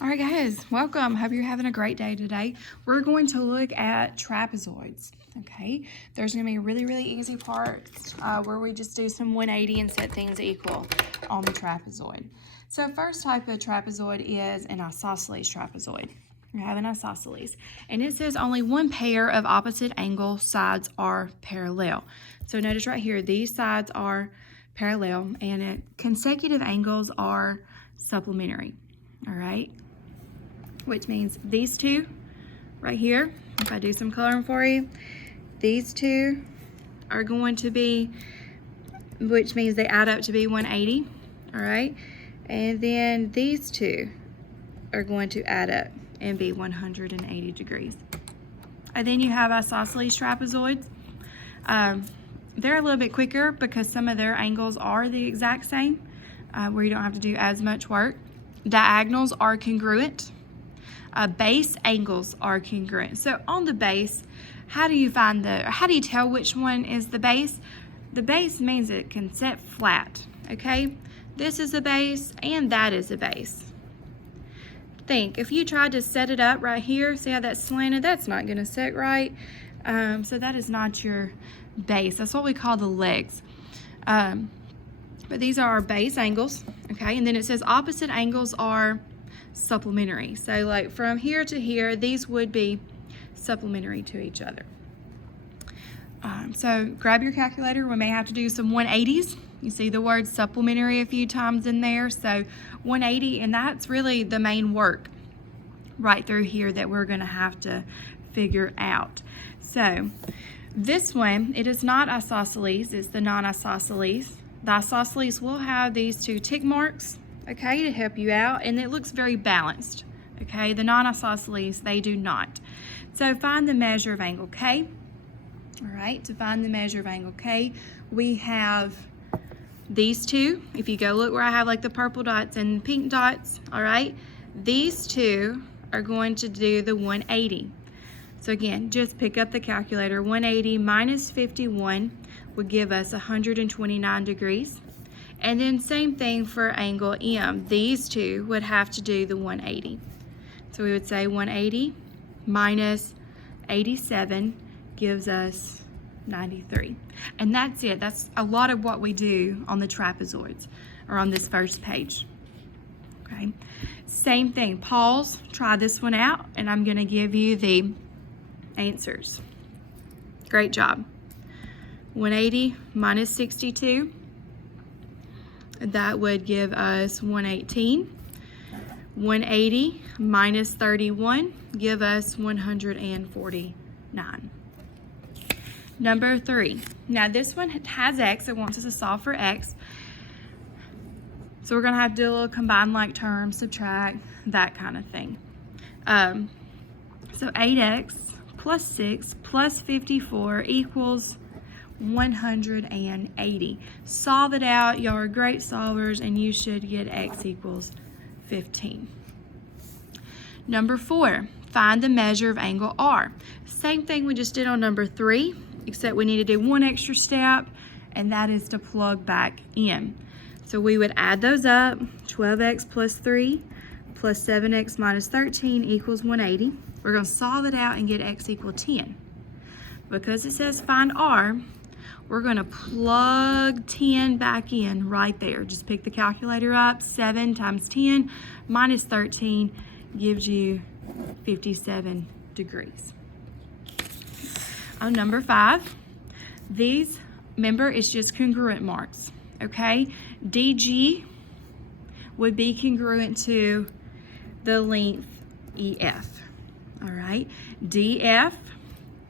All right, guys, welcome. Hope you're having a great day today. We're going to look at trapezoids, okay? There's going to be a really easy part where we just do some 180 and set things equal on the trapezoid. So first type of trapezoid is an isosceles trapezoid. We have an isosceles, and it says only one pair of opposite angle sides are parallel. So notice right here, these sides are parallel, and consecutive angles are supplementary, all right? Which means these two right here, if I do some coloring for you, these two are going to be, which means they add up to be 180, all right? And then these two are going to add up and be 180 degrees. And then you have isosceles trapezoids. They're a little bit quicker because some of their angles are the exact same, where you don't have to do as much work. Diagonals are congruent. Base angles are congruent. So on the base, how do you tell which one is the base? The base means it can set flat, okay? This is a base and that is a base. Think, if you tried to set it up right here, see how that's slanted? That's not gonna set right. So that is not your base. That's what we call the legs. But these are our base angles, okay? And then it says opposite angles are supplementary. So like from here to here, these would be supplementary to each other. So grab your calculator. We may have to do some 180s. You see the word supplementary a few times in there. So 180, and that's really the main work right through here that we're going to have to figure out. So this one, it is not isosceles, it's the non-isosceles. The isosceles will have these two tick marks, okay, to help you out, and it looks very balanced, okay? The non-isosceles, they do not. So find the measure of angle K. All right, to find the measure of angle K, we have these two. If you go look where I have like the purple dots and pink dots, all right, these two are going to do the 180. So again, just pick up the calculator. 180 minus 51 would give us 129 degrees. And then same thing for angle M. These two would have to do the 180. So we would say 180 minus 87 gives us 93. And that's it. That's a lot of what we do on the trapezoids, or on this first page. Okay. Same thing. Pause, try this one out, and I'm going to give you the answers. Great job. 180 minus 62. That would give us 118. 180 minus 31 give us 149. Number 3. Now this one has x. It wants us to solve for x. So we're going to have to do a little combine like terms, subtract, that kind of thing. So 8x plus 6 plus 54 equals 180. Solve it out. Y'all are great solvers, and you should get x equals 15. Number 4, find the measure of angle R. Same thing we just did on number 3, except we need to do one extra step, and that is to plug back in. So we would add those up. 12x plus 3 plus 7x minus 13 equals 180. We're going to solve it out and get x equal 10. Because it says find R, we're going to plug 10 back in right there. Just pick the calculator up. 7 times 10 minus 13 gives you 57 degrees. On number 5, these, remember, it's just congruent marks, okay? DG would be congruent to the length EF, all right? DF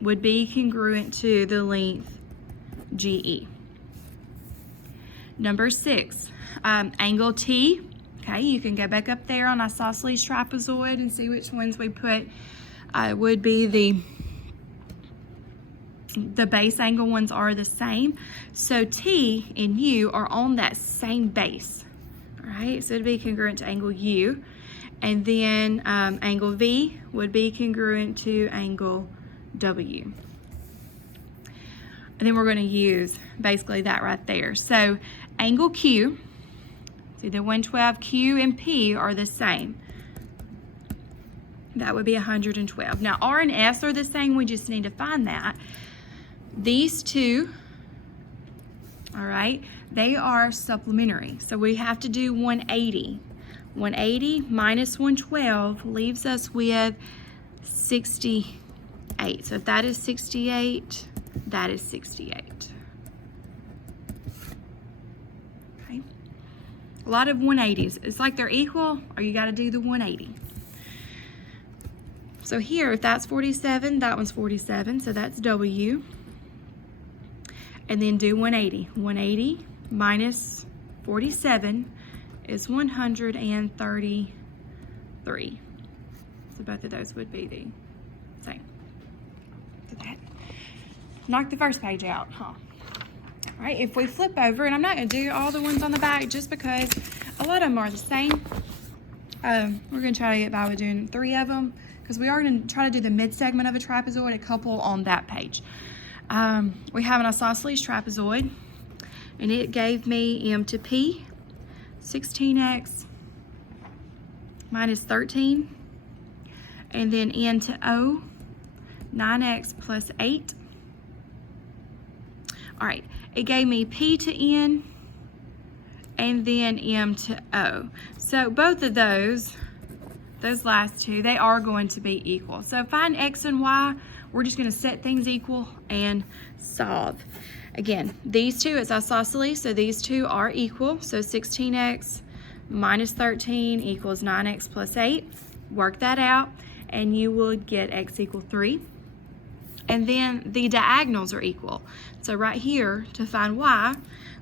would be congruent to the length GE. Number 6, angle T. Okay, you can go back up there on isosceles trapezoid and see which ones we put would be the base angle ones are the same. So T and U are on that same base. All right, so it'd be congruent to angle U. And then angle V would be congruent to angle W. And then we're going to use basically that right there. So angle Q, see the 112, Q and P are the same. That would be 112. Now, R and S are the same. We just need to find that. These two, all right, they are supplementary. So we have to do 180. 180 minus 112 leaves us with 68. So if that is 68, that is 68. Okay. A lot of 180s. It's like they're equal, or you got to do the 180. So here, if that's 47, that one's 47, so that's W. And then do 180. 180 minus 47 is 133. So both of those would be the same. So that. Knock the first page out, huh? All right, if we flip over, and I'm not going to do all the ones on the back just because a lot of them are the same. We're going to try to get by with doing 3 of them because we are going to try to do the mid-segment of a trapezoid, a couple on that page. We have an isosceles trapezoid, and it gave me M to P, 16x minus 13, and then N to O, 9x plus 8. All right, it gave me P to N, and then M to O. So both of those last two, they are going to be equal. So find X and Y. We're just going to set things equal and solve. Again, these two, it's isosceles, so these two are equal. So 16x minus 13 equals 9x plus 8. Work that out, and you will get x equal 3. And then the diagonals are equal. So right here, to find y,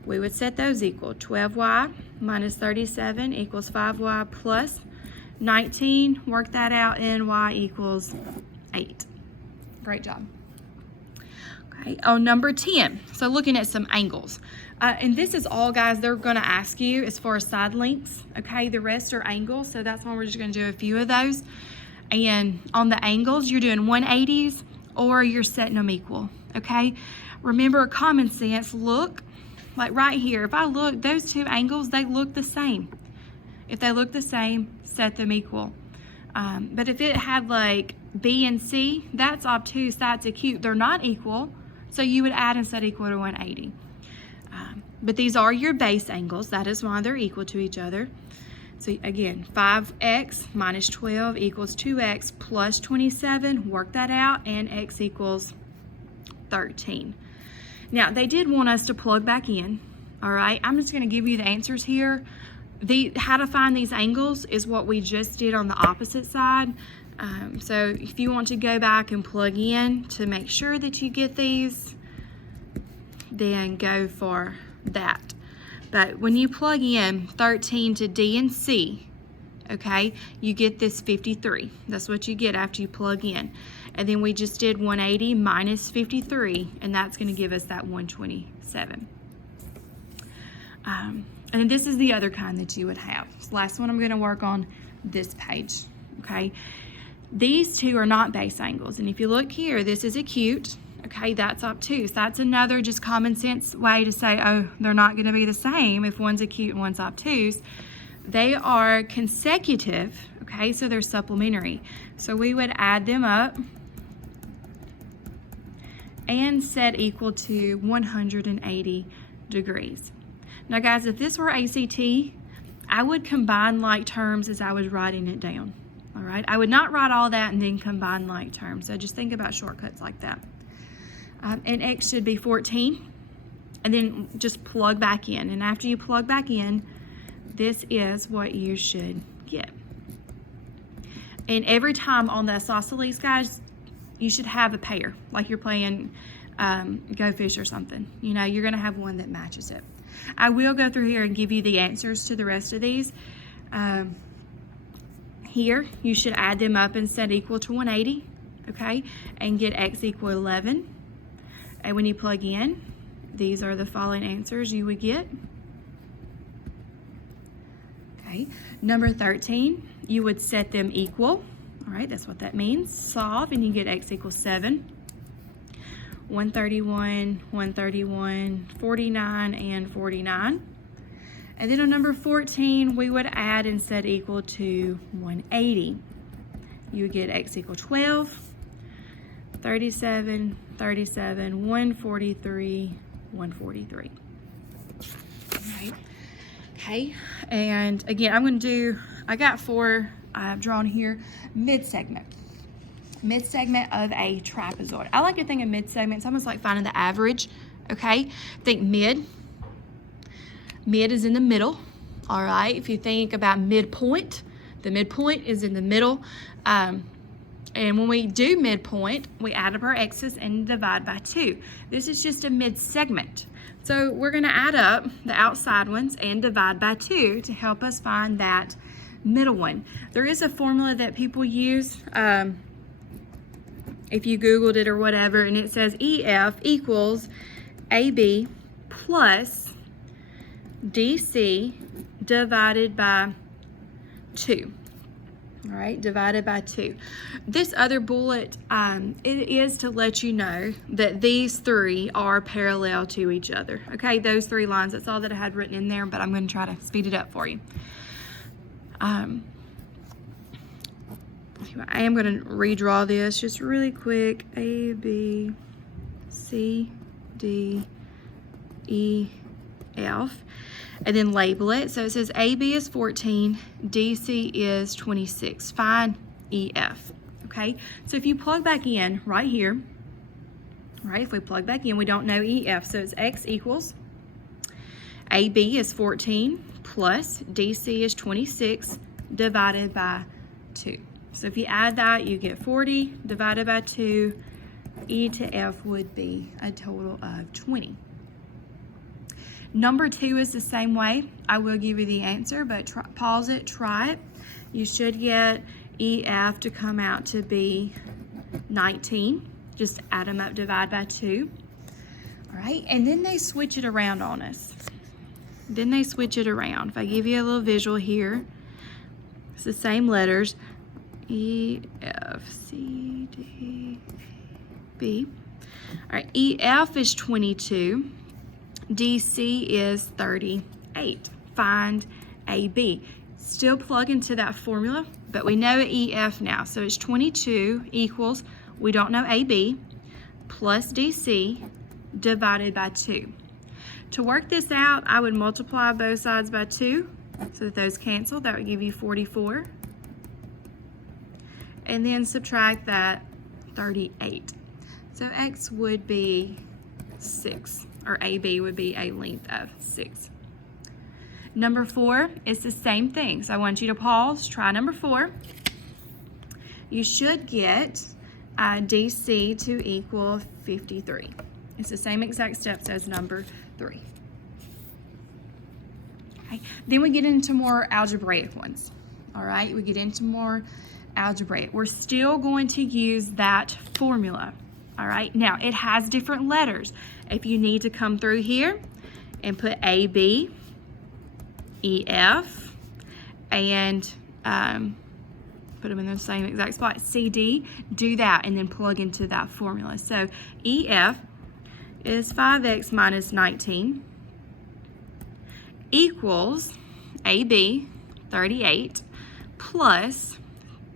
we would set those equal. 12y minus 37 equals 5y plus 19. Work that out, and y equals 8. Great job. Okay, on number 10, so looking at some angles. And this is all, guys, they're going to ask you as far as side lengths. Okay, the rest are angles, so that's why we're just going to do a few of those. And on the angles, you're doing 180s or you're setting them equal. Okay, remember common sense. Look, like right here, if I look, those two angles, they look the same. If they look the same, set them equal. But if it had like B and C, that's obtuse, that's acute. They're not equal, so you would add and set equal to 180. But these are your base angles. That is why they're equal to each other. So again, 5x minus 12 equals 2x plus 27. Work that out, and x equals 13. Now, they did want us to plug back in. All right, I'm just going to give you the answers here. How to find these angles is what we just did on the opposite side. So if you want to go back and plug in to make sure that you get these, then go for that. But when you plug in 13 to D and C, okay, you get this 53. That's what you get after you plug in. And then we just did 180 minus 53, and that's going to give us that 127. And this is the other kind that you would have. This last one I'm going to work on this page, okay? These two are not base angles. And if you look here, this is acute, okay? That's obtuse. That's another just common sense way to say, oh, they're not going to be the same if one's acute and one's obtuse. They are consecutive, okay? So they're supplementary. So we would add them up and set equal to 180 degrees. Now guys, if this were ACT, I would combine like terms as I was writing it down. All right, I would not write all that and then combine like terms. So just think about shortcuts like that. And x should be 14, and then just plug back in. And after you plug back in, this is what you should get. And every time on the isosceles, guys, you should have a pair, like you're playing Go Fish or something. You know, you're gonna have one that matches it. I will go through here and give you the answers to the rest of these. Here, you should add them up and set equal to 180, okay? And get x equal 11. And when you plug in, these are the following answers you would get. Okay, number 13, you would set them equal. All right, that's what that means. Solve, and you get x equals 7. 131, 131, 49, and 49. And then on number 14, we would add and set equal to 180. you would get x equal 12, 37, 37, 143, 143. Right. Okay, and again, I'm going to do, I got 4 I've drawn here, mid-segment of a trapezoid. I like to think of mid-segment. It's almost like finding the average, okay? Think mid is in the middle, all right? If you think about midpoint, the midpoint is in the middle. And when we do midpoint, we add up our x's and divide by 2. This is just a mid-segment. So we're going to add up the outside ones and divide by 2 to help us find that middle one. There is a formula that people use if you Googled it or whatever, and it says EF equals AB plus DC divided by 2. All right, divided by 2. This other bullet, it is to let you know that these 3 are parallel to each other. Okay, those 3 lines, that's all that I had written in there, but I'm going to try to speed it up for you. I am going to redraw this just really quick. A, B, C, D, E, F. And then label it. So it says AB is 14, DC is 26. Find EF. Okay, so if you plug back in right here, right, if we plug back in, we don't know EF. So it's X equals AB is 14 plus DC is 26 divided by 2. So if you add that, you get 40 divided by 2. E to F would be a total of 20. Number 2 is the same way. I will give you the answer, but pause it, try it. You should get EF to come out to be 19. Just add them up, divide by 2. All right, and then they switch it around on us. Then they switch it around. If I give you a little visual here, it's the same letters. E, F, C, D, B. All right, EF is 22. DC is 38. Find AB. Still plug into that formula, but we know EF now. So it's 22 equals, we don't know AB, plus DC divided by 2. To work this out, I would multiply both sides by 2 so that those cancel. That would give you 44. And then subtract that 38. So X would be 6, or AB would be a length of 6. Number 4 is the same thing. So I want you to pause, try number 4. You should get DC to equal 53. It's the same exact steps as number 3. Okay. Then we get into more algebraic ones. All right, we get into more algebraic. We're still going to use that formula. All right, now it has different letters. If you need to come through here and put AB, EF, and put them in the same exact spot, CD, do that and then plug into that formula. So EF is 5x minus 19 equals AB, 38, plus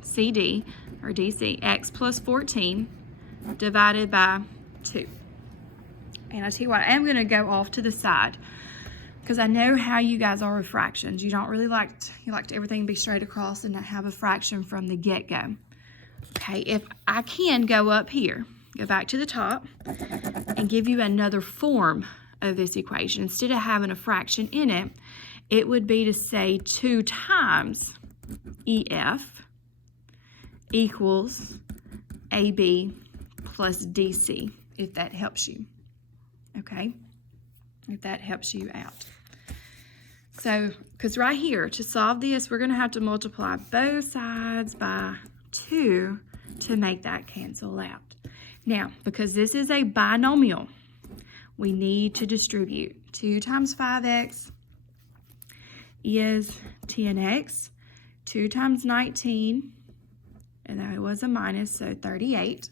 CD, or DC, x plus 14 divided by 2. And I tell you what, I am going to go off to the side because I know how you guys are with fractions. You don't really like everything to be straight across and not have a fraction from the get-go. Okay, if I can go up here, go back to the top, and give you another form of this equation. Instead of having a fraction in it, it would be to say 2 times EF equals AB plus DC, if that helps you. Okay, if that helps you out. So, because right here, to solve this, we're going to have to multiply both sides by 2 to make that cancel out. Now, because this is a binomial, we need to distribute. 2 times 5x is 10x. 2 times 19, and that was a minus, so 38,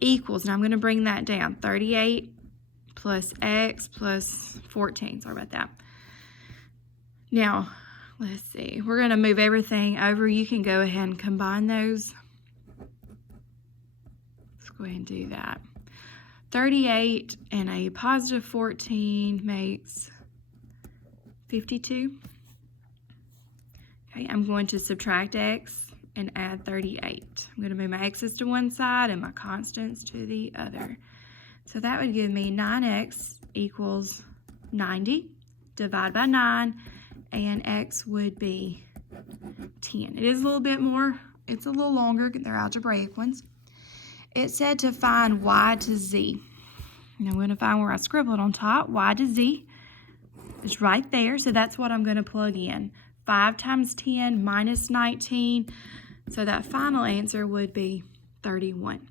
equals, and I'm going to bring that down, 38 plus x plus 14. Sorry about that. Now, let's see. We're going to move everything over. You can go ahead and combine those. Let's go ahead and do that. 38 and a positive 14 makes 52. Okay, I'm going to subtract x and add 38. I'm going to move my x's to one side and my constants to the other. So that would give me 9x equals 90. Divide by 9, and x would be 10. It is a little bit more, it's a little longer, they're algebraic ones. It said to find y to z. And I'm going to find where I scribbled on top. Y to z is right there, so that's what I'm going to plug in. 5 times 10 minus 19, so that final answer would be 31.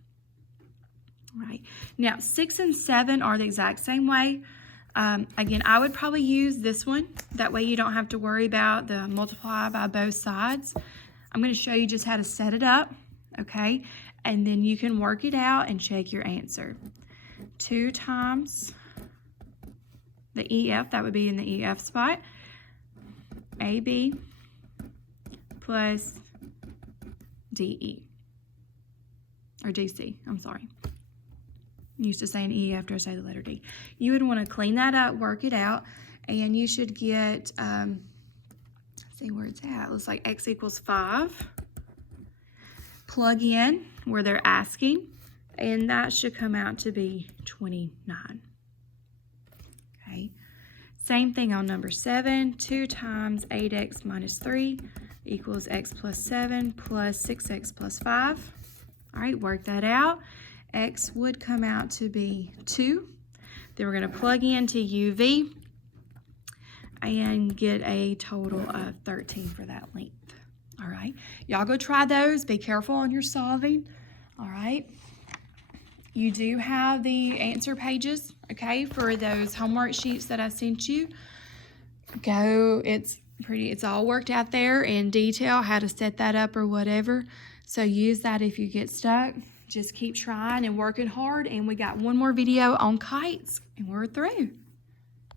All right. Now, 6 and 7 are the exact same way. Again, I would probably use this one. That way you don't have to worry about the multiply by both sides. I'm going to show you just how to set it up, okay? And then you can work it out and check your answer. 2 times the EF, that would be in the EF spot, AB plus DE, or DC, I'm sorry. I'm used to saying E after I say the letter D. You would want to clean that up, work it out, and you should get, see where it's at. It looks like x equals 5. Plug in where they're asking, and that should come out to be 29. Okay. Same thing on number 7. 2 times 8x minus 3 equals x plus 7 plus 6x plus 5. All right, work that out. X would come out to be 2. Then we're going to plug into UV and get a total of 13 for that length. All right, y'all go try those. Be careful on your solving. All right. You do have the answer pages, okay, for those homework sheets that I sent you. Go, it's all worked out there in detail, how to set that up or whatever. So use that if you get stuck. Just keep trying and working hard. And we got one more video on kites and we're through.